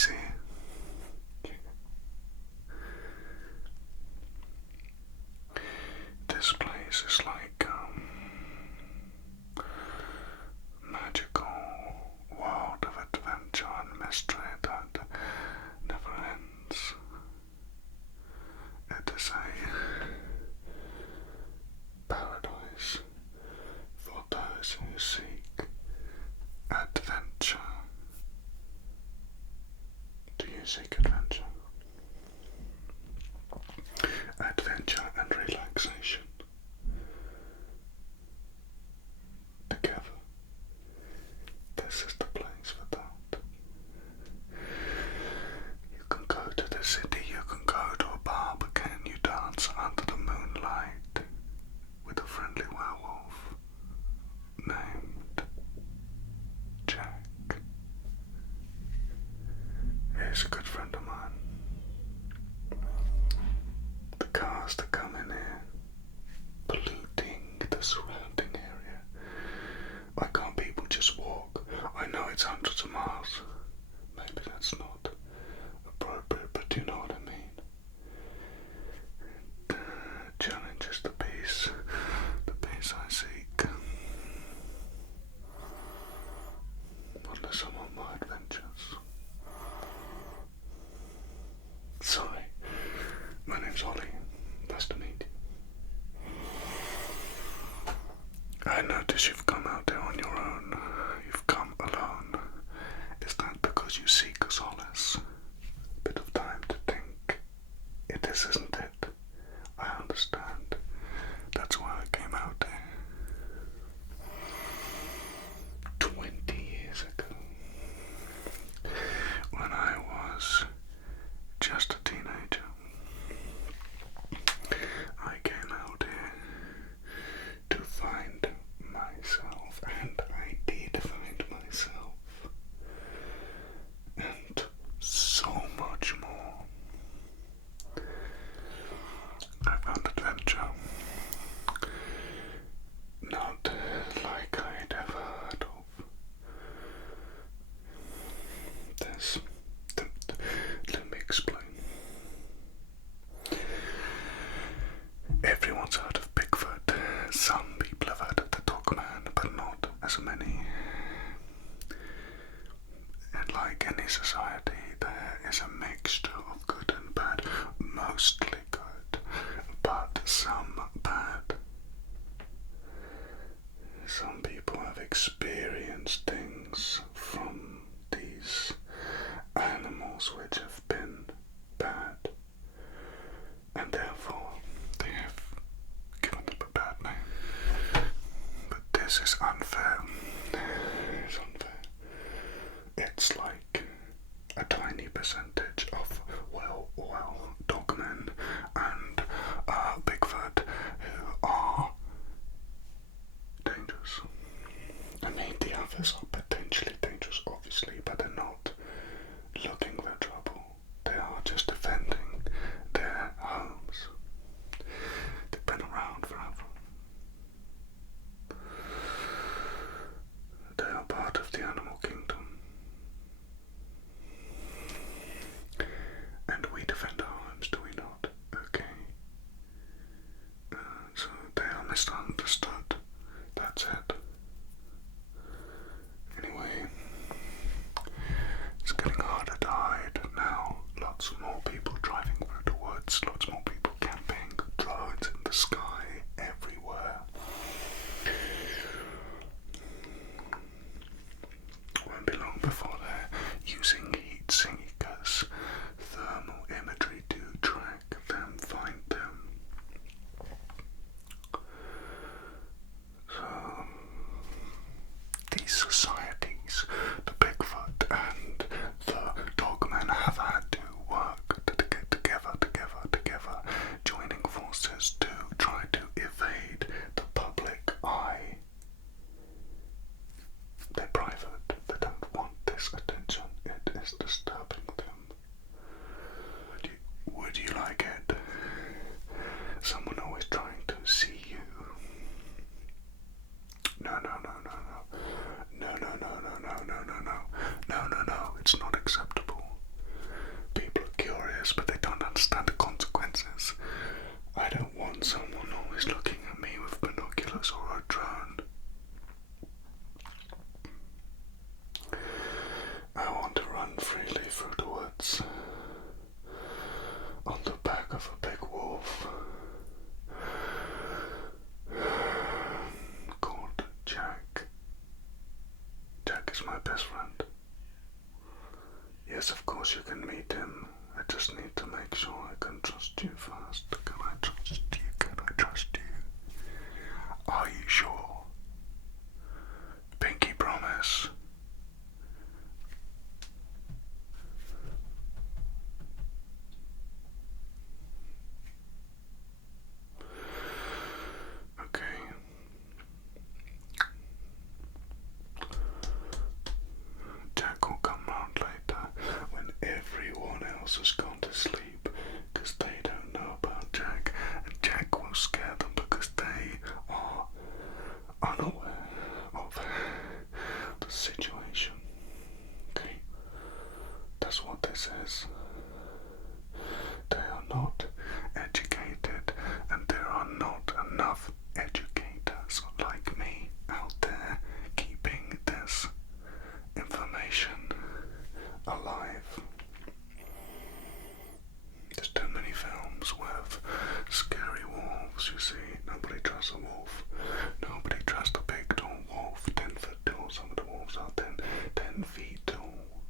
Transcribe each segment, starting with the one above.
easy. This place is like magical world of adventure and mystery that never ends. It is a paradise for those who seek adventure. Do you seek adventure? Adventure and relaxation together. This is the place for that. You can go to the city, you can go to a bar, but can you dance under the moonlight with a friendly werewolf named Jack? He's a good friend of mine. The cars that come in here, polluting the surrounding area. Why can't people just walk? I know it's hundreds of miles. Maybe that's not appropriate, but you know what I mean. It challenges the peace I seek. Unless I'm on my adventures. Sorry, my name's Ollie. Nice to meet you. I notice you've come out there on your own. You've come alone. Is that because you seek a solace? A bit of time to think. It is, isn't it? I understand. That's why I came out there. 20 years ago, when I was just a teenager, I came out here to find myself, and I did find myself, and so much more. I found adventure, not like I'd ever heard of. Let me explain. Everyone's heard of Bigfoot. Some people have heard of the Dogman, but not as many. And like any society, there is a mixture of good and bad. Mostly good, but some bad. Some people have experienced things from these animals which have been bad, and therefore they have given them a bad name. But this is unfair. It's unfair. It's like a tiny percentage of Dogmen and Bigfoot who are dangerous. I mean, the others are potentially dangerous, obviously, but they're not looking for trouble. They are just defending their homes. They've been around forever. They are part of the animal kingdom. And we defend our homes, do we not? Okay. So they are misunderstood. That's it. Anyway, it's getting harder to hide now. Lots more people driving through the woods, lots more people camping, drones in the sky, everywhere. Won't be long before they're using heat seekers, thermal imagery to track them, find them. So, these societies, the Bigfoot and the Dogmen, have had to work to get together, joining forces to try to evade the public eye. They're private, they don't want this attention, it is He's my best friend. Yes, of course you can meet him. I just need to make sure I can trust you first. Can I trust you? Can I trust you? Are you sure? Pinky promise. Okay. Jack will come round later when everyone else has gone to sleep, because they don't know about Jack, and Jack will scare them because they are unaware of the situation. Okay, that's what this is. They are not educated, and there are not enough educators like me out there keeping this information alive. There's too many films with scary wolves, you see. Nobody trusts a wolf. Nobody trusts a big tall wolf, 10 foot tall. Some of the wolves are 10 feet tall.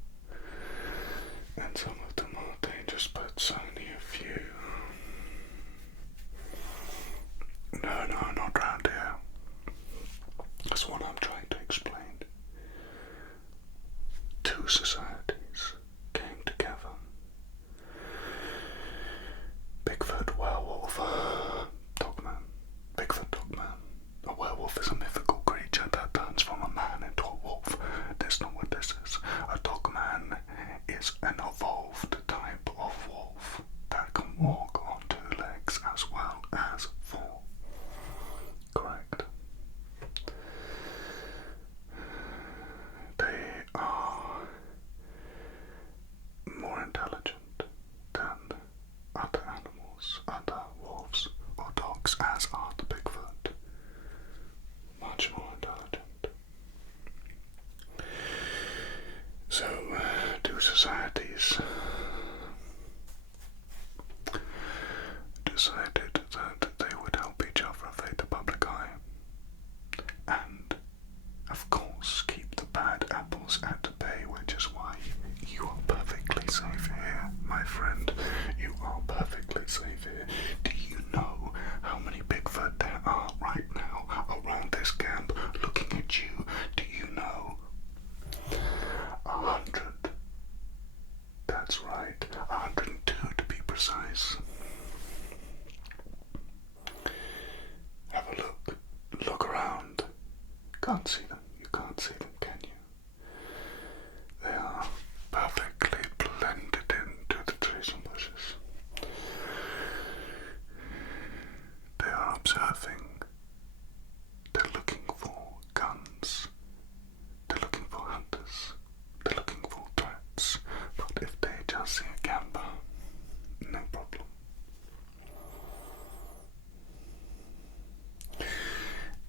And some of them are dangerous, but it's only a few. No, not round here. That's what I'm trying to explain. Two societies came together. Bigfoot, werewolf, dogman. Bigfoot, dogman. A werewolf is a mythical creature that turns from a man into a wolf. That's not what this is. A dogman is an evolved type of wolf that can walk on two legs as well as four. Correct. They are more intelligent than other animals, other wolves or dogs, as are the Bigfoot. Much more intelligent. So, two societies decided that they would help each other evade the public eye, and of course keep the bad apples at bay, which is why you are perfectly safe here, my friend. You are perfectly safe here. Do you know how many Bigfoot there are right now around this camp looking at you? Do you know? 100. That's right, 102 to be precise. Have a look. Look around. Can't see them. You can't see them, can you? They are perfectly blended into the trees and bushes. They are observing. They're looking for guns. They're looking for hunters. They're looking for threats. But if they just see a camper, no problem.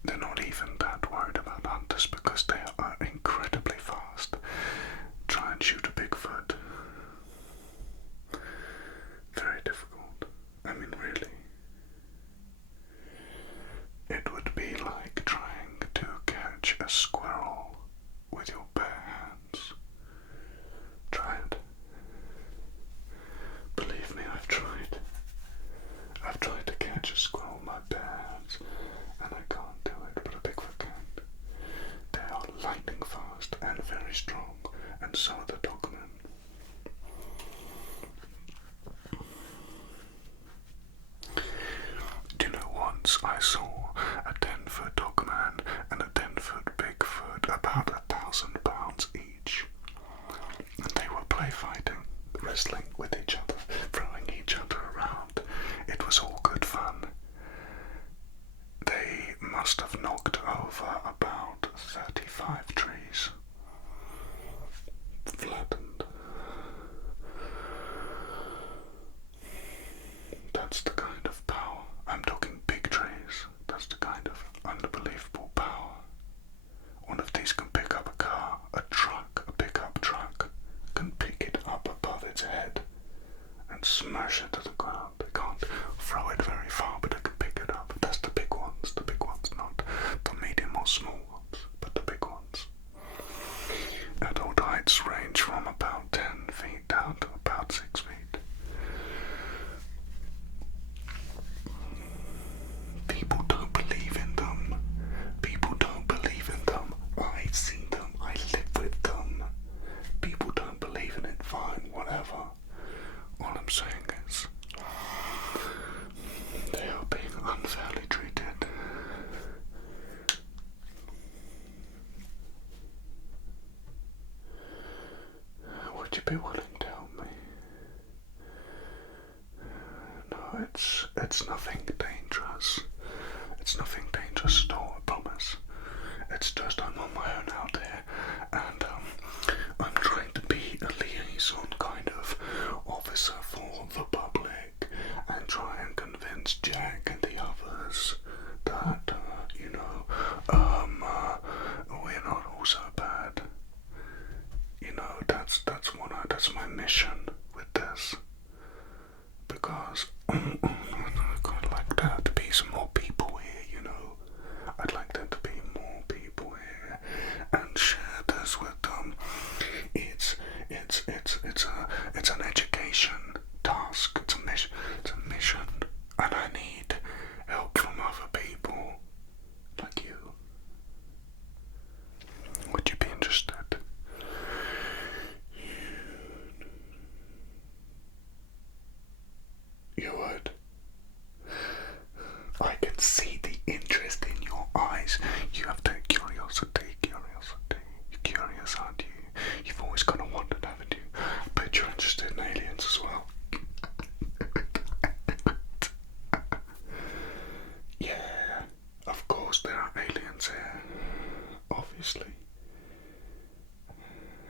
They're not even that worried about hunters because they are incredibly fast. Try and shoot a Bigfoot. Very difficult. I mean, really. It would be like trying to catch a squirrel with your bare hands. Try it. Believe me, I've tried. I've tried to catch a squirrel with my bare hands, and I can't do it, but a Bigfoot can. They are lightning fast and very strong, and so are the dogmen. Do you know, once I saw a 10-foot dogman and a 10-foot Bigfoot, about 1,000 pounds each, and they were play fighting, wrestling with each other, throwing each other around. It was all good fun. They must have knocked over about 35 trees. Flattened. That's the kind of power. I'm talking big trees. That's the kind of unbelievable power. One of these can pick up a car, a truck, a pickup truck, can pick it up above its head and smash it to the ground. They can't throw it very far, but they can pick it up. That's the big ones, not the medium or small ones, but the big ones. you be willing to help me? No, it's nothing dangerous. It's nothing dangerous at all, I promise. It's just I'm on my own out there, and I'm trying to be a liaison kind of officer for the public, and try and convince Jack and the others that we're not all so bad. That's my mission with this, because I'd like there to be some more people here. I'd like there to be more people here and share this with them. It's an education task. It's a mission, and I need help from other people like you. Would you be interested? You would. I can see the interest in your eyes. You have that curiosity. You're curious, aren't you? You've always kind of wondered, haven't you? But you're interested in aliens as well. Yeah, of course there are aliens here. Obviously.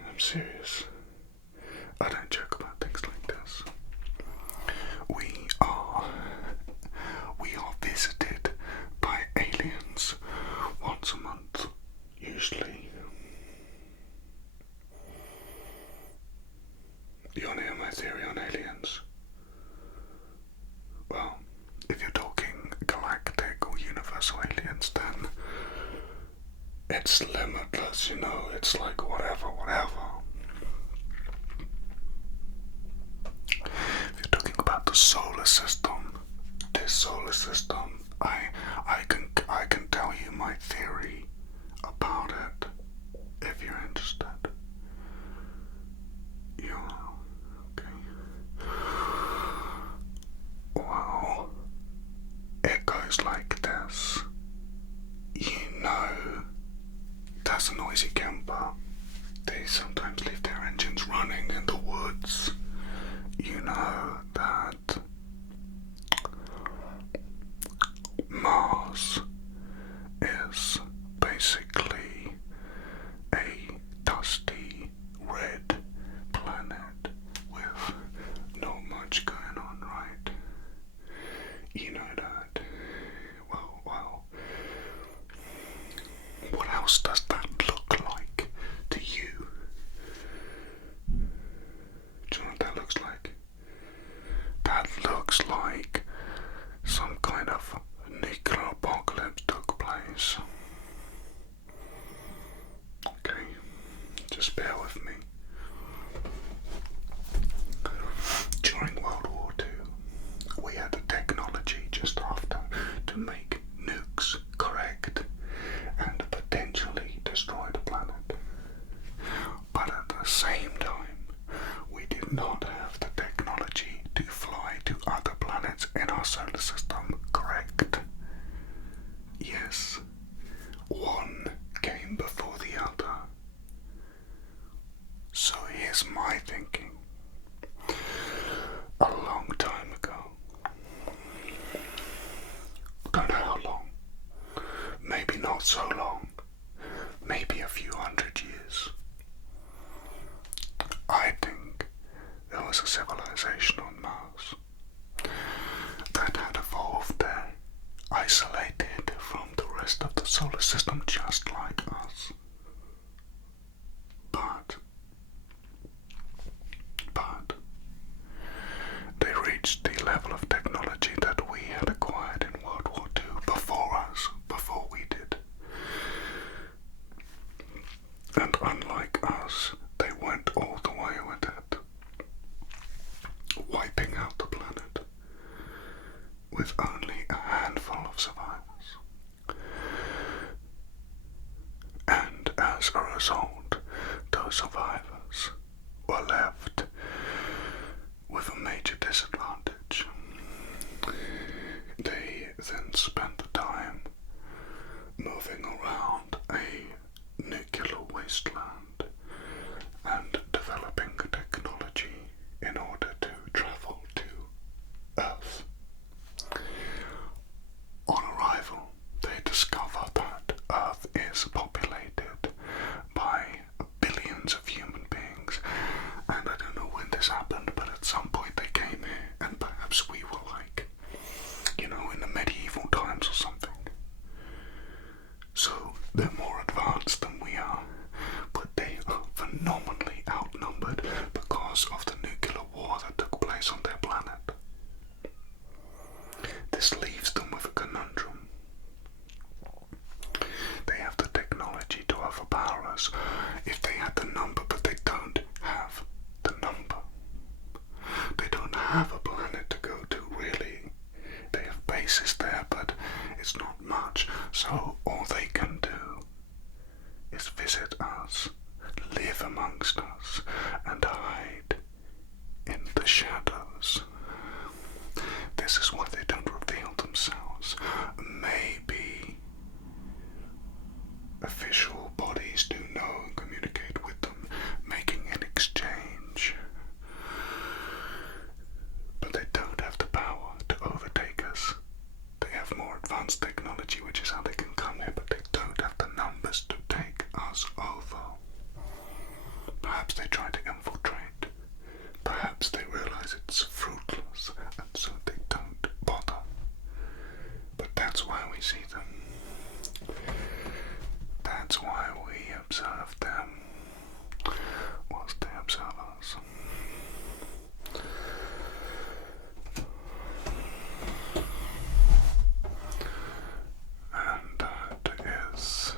I'm serious. I don't joke about things like this. We are visited by aliens once a month, usually. You want to hear my theory on aliens? Well, if you're talking galactic or universal aliens, then it's limitless, it's like whatever. If you're talking about the solar system, this solar system, I can tell you my theory about it if you're interested. Yeah, okay. Well, it goes like this. That's a noisy camper. They sometimes leave their engines running in the woods. You know that Mars is basically a dusty red planet with not much going on, right? You know that. Well, what else does that look like to you? Do you know what that looks like? That looks like some kind of nuclear apocalypse took place. Okay, just bear with me. During World War II, we had the technology just after to make nukes, correct, and potentially destroy the planet. But at the same time, we did not have the technology to fly to other planets in our solar system, correct? Yes, one came before the other. So here's my thinking. A long time ago, don't know how long, maybe not so long, maybe a few hundred years, I think there was a civilization on Mars that had evolved there, isolated from the rest of the solar system, just like us. But they reached the level of technology that we had acquired in World War II before we did. And unlike us, they went all the way with it, wiping out the planet with only a handful of survivors. And as a result, those survivors were left with a major disadvantage. They then spent the time moving around a nuclear wasteland and developing technology visit us, live amongst us, and hide in the shadows. This is why they don't reveal themselves. Maybe official bodies do know and communicate with them, making an exchange. But they don't have the power to overtake us. They have more advanced technology, which is how they can come here, but they don't have the numbers to take us over. Perhaps they try to infiltrate. Perhaps they realize it's fruitless, and so they don't bother. But that's why we see them. That's why we observe them, whilst they observe us. And that is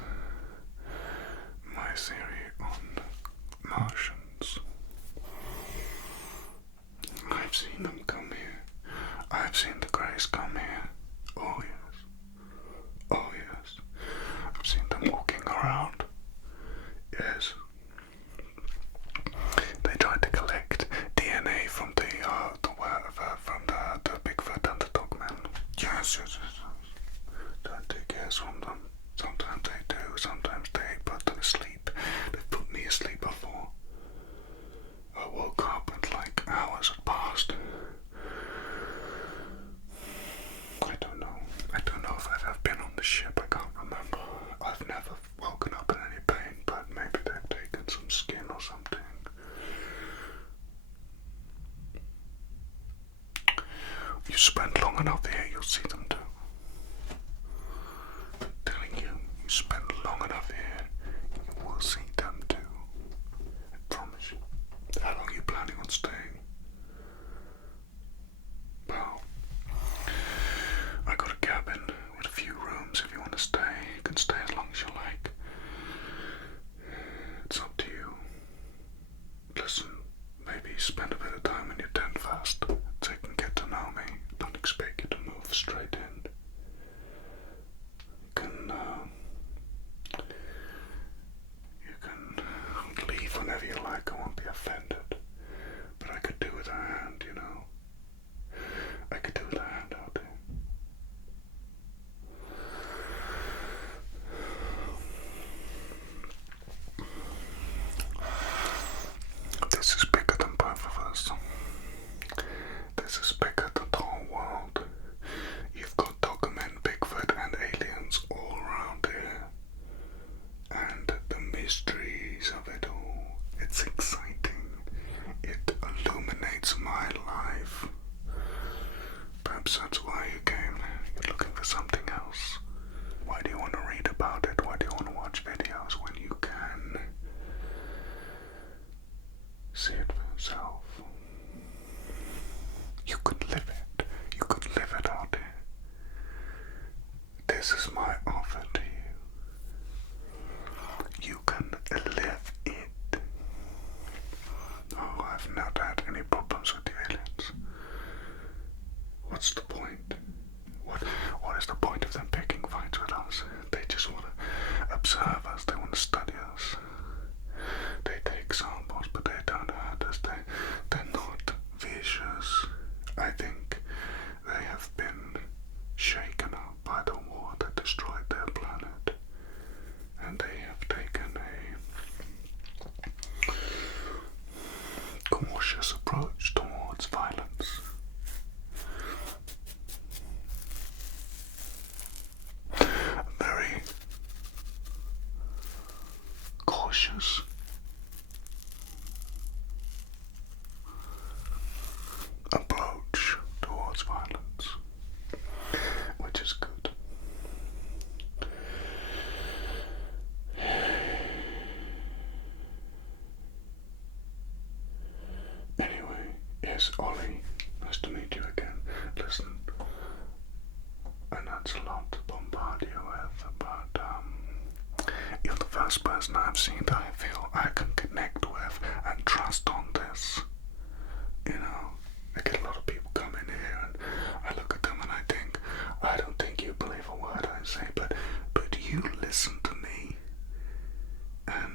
my theory on Martians. I've seen them come here. I've seen the Greys come here. Oh yes. Oh yes. I've seen them walking around. Yes. They tried to collect DNA from the Bigfoot and the Dogman. Yes. Don't take gas from them. Sometimes they do. Sometimes they put them asleep. They've put me asleep before. I woke up and like hours had passed. I don't know. I don't know if I've ever been on the ship. I can't remember. I've never woken up in any pain, but maybe they've taken some skin or something. You spend long enough here, you'll see them too. I'm telling you, you spend long enough here, you will see them too. I promise you. How long are you planning on staying? Well, I got a cabin with a few rooms. If you want to stay, you can stay as long as you like. It's up to you. Listen, maybe spend a bit of time in your tent first, so you can get to know me. Don't expect you to move straight in. You can leave whenever you like. I won't be offended. But I could do with a hand, you know. I could do with a hand out there. This is bigger than both of us. This is bigger than the whole world. You've got Doberman, Bigfoot, and aliens all around here. And the mysteries of it all. It's exciting. It illuminates my life. Perhaps that's why you came. You're looking for something else. Why do you want to read about it? Why do you want to watch videos when you can see it for yourself? You could live it. You could live it out here. This is my offer to you. You can live it. Oh, I've not had any problems with the aliens. What's the point? What is the point of them picking fights with us? They just want to observe us. They want to study us. They take samples, but they don't hurt us. They're not vicious. I think they have been shaken up by the war that destroyed their planet, and they have taken a cautious approach towards violence. A very cautious approach towards violence, which is good. Anyway, yes, Ollie, nice to meet you again. Listen, and that's a lot to bombard you with, but you're the first person I've seen that I feel I can connect with and trust on this. You know, I get a lot of people come in here and I look at them and I think, I don't think you believe a word I say, but you listen to me, and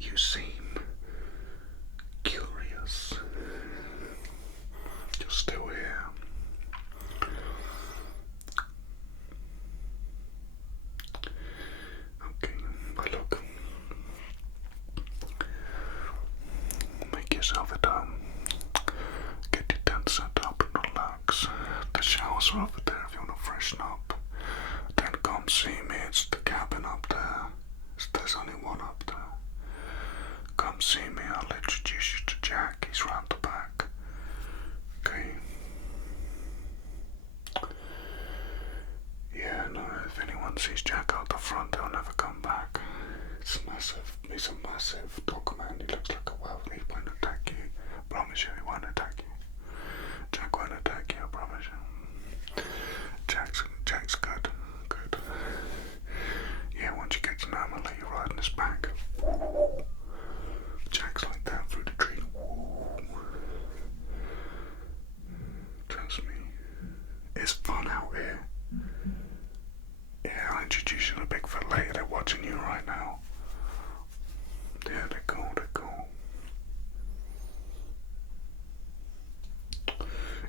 You seem curious. You're still here. Okay, but look. Make yourself at home. Get your tent set up and relax. The showers are over there if you want to freshen up. Then come see me. It's the cabin up there. There's only one up there. Come see me. I'll introduce you to Jack. He's round the back. Okay. Yeah, no, if anyone sees Jack out the front, they'll never come back. It's massive. He's a massive dog man. He looks like a werewolf. He won't attack you. I promise you, he won't attack you. Jack won't attack you, I promise you. Jack's good. Good. Yeah, once you get to know him, I'll let you ride on his back. Jack's like that through the tree. Trust me. It's fun out here. Yeah, I'll introduce you to Bigfoot later. They're watching you right now. Yeah, they're cool, they're cool.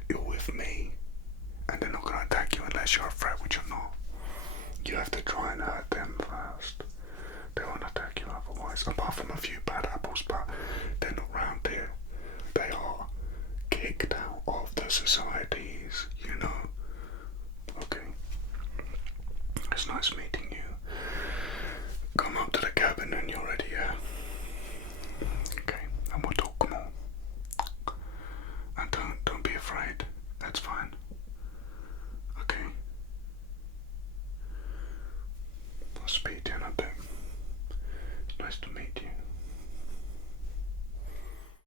You're with me, and they're not going to attack you unless you're a threat, which you're not. You have to try and hurt them first. They won't attack you otherwise, apart from a few bad apples, but they're not round here. They are kicked out of the societies, you know. Okay. It's nice meeting you. Come up to the cabin when you're ready, yeah? Okay, and we'll talk more. And don't be afraid. That's fine. Okay. I'll speak to you in a bit. It's nice to meet you.